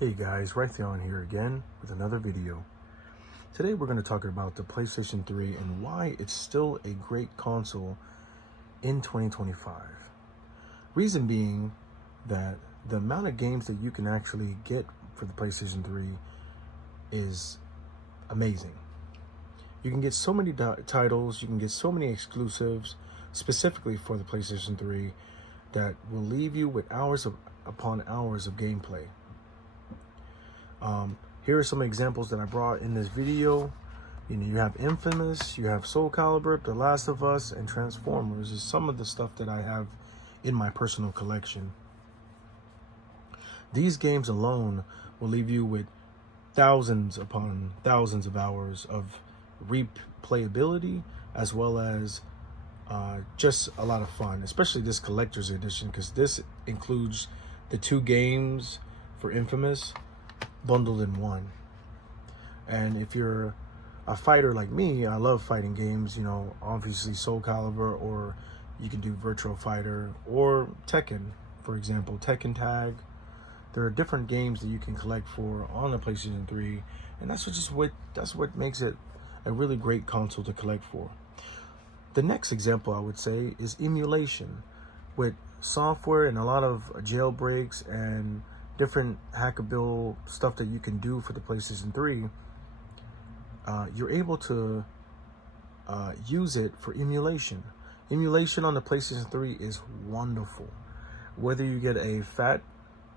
Hey guys, Raytheon here again with another video. Today we're going to talk about the PlayStation 3 and why it's still a great console in 2025. Reason being that the amount of games that you can actually get for the PlayStation 3 is amazing. You can get so many titles, you can get so many exclusives specifically for the PlayStation 3 that will leave you with hours upon hours of gameplay. Here are some examples that I brought in this video. You have Infamous, you have Soul Calibur, The Last of Us, and Transformers is some of the stuff that I have in my personal collection. These games alone will leave you with thousands upon thousands of hours of replayability, as well as just a lot of fun, especially this collector's edition, because this includes the 2 games for Infamous bundled in one. And if you're a fighter like me, I love fighting games, obviously Soul Calibur, or you can do Virtual Fighter or Tekken, for example, Tekken Tag. There are different games that you can collect for on the PlayStation 3, and that's what makes it a really great console to collect for. The next example I would say is emulation. With software and a lot of jailbreaks and different hackable stuff that you can do for the PlayStation 3, you're able to use it for emulation. Emulation on the PlayStation 3 is wonderful. Whether you get a fat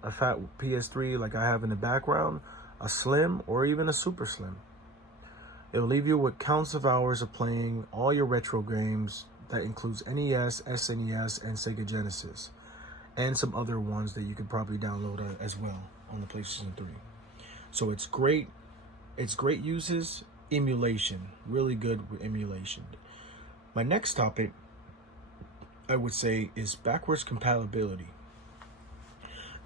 PS3 like I have in the background, a slim, or even a super slim, it will leave you with counts of hours of playing all your retro games. That includes NES, SNES, and Sega Genesis, and some other ones that you could probably download as well on the PlayStation 3. So it's great uses. Emulation, really good with emulation. My next topic, I would say, is backwards compatibility.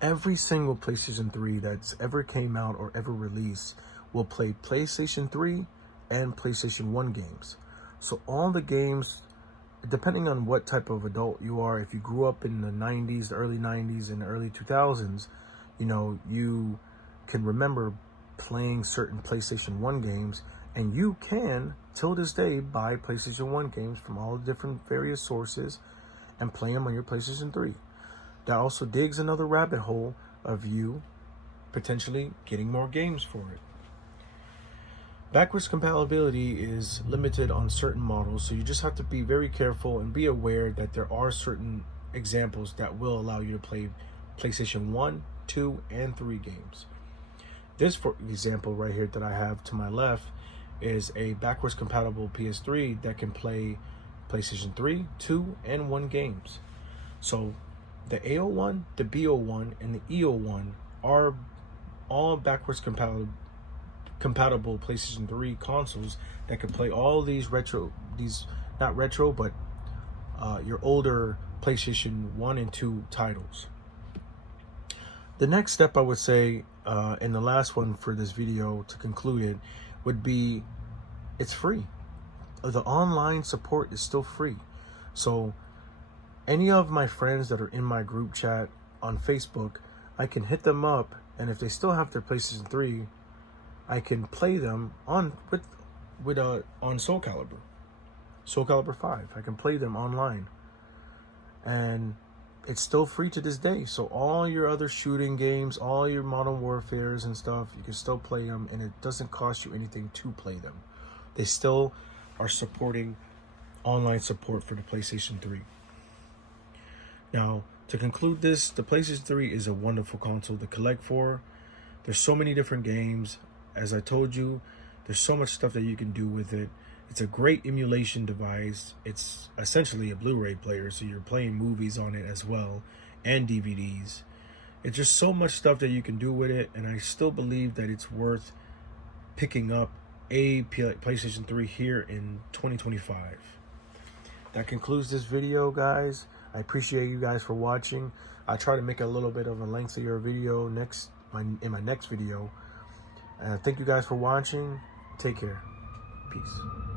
Every single PlayStation 3 that's ever came out or ever released will play PlayStation 3 and PlayStation 1 games. So all the games, depending on what type of adult you are, if you grew up in the 90s, the early 90s, and the early 2000s, you can remember playing certain PlayStation 1 games, and you can, till this day, buy PlayStation 1 games from all the different various sources and play them on your PlayStation 3. That also digs another rabbit hole of you potentially getting more games for it. Backwards compatibility is limited on certain models, so you just have to be very careful and be aware that there are certain examples that will allow you to play PlayStation 1, 2, and 3 games. This, for example, right here that I have to my left is a backwards compatible PS3 that can play PlayStation 3, 2, and 1 games. So the A01, the B01, and the E01 are all backwards compatible PlayStation 3 consoles that can play all these not retro, but your older PlayStation 1 and 2 titles. The next step, I would say, and the last one for this video to conclude it, would be it's free. The online support is still free. So any of my friends that are in my group chat on Facebook, I can hit them up, and if they still have their PlayStation 3, I can play them on Soul Calibur 5. I can play them online, and it's still free to this day. So all your other shooting games, all your Modern Warfares and stuff, you can still play them, and it doesn't cost you anything to play them. They still are supporting online support for the PlayStation 3. Now, to conclude this, the PlayStation 3 is a wonderful console to collect for. There's so many different games. As I told you, there's so much stuff that you can do with it. It's a great emulation device. It's essentially a Blu-ray player, so you're playing movies on it as well, and DVDs. It's just so much stuff that you can do with it, and I still believe that it's worth picking up a PlayStation 3 here in 2025. That concludes this video, guys. I appreciate you guys for watching. I try to make a little bit of a lengthier video in my next video. Thank you guys for watching. Take care. Peace.